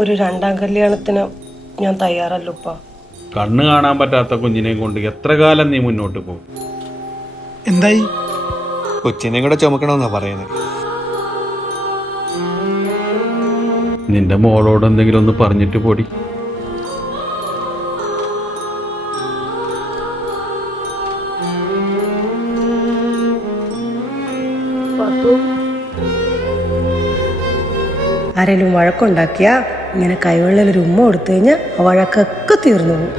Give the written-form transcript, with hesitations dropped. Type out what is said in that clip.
ഒരു രണ്ടാം കല്യാണത്തിന് ഞാൻ തയ്യാറല്ല ഉപ്പ. കണ്ണ് കാണാൻ പറ്റാത്ത കുഞ്ഞിനെ കൊണ്ട് എത്ര കാലം നീ മുന്നോട്ട് പോകും? എന്തായി? കൊച്ചിനെയും കൂടെ ചുമക്കണമെന്നാ പറയുന്നത്. നിന്റെ മോളോട് എന്തെങ്കിലും ഒന്ന് പറഞ്ഞിട്ട് പോടി. ആരെങ്കിലും വഴക്കുണ്ടാക്കിയാ ഇങ്ങനെ കൈവെള്ളയിൽ ഒരു ഉമ്മ കൊടുത്തു കഴിഞ്ഞാൽ ആ വഴക്കൊക്കെ തീർന്നു പോകും.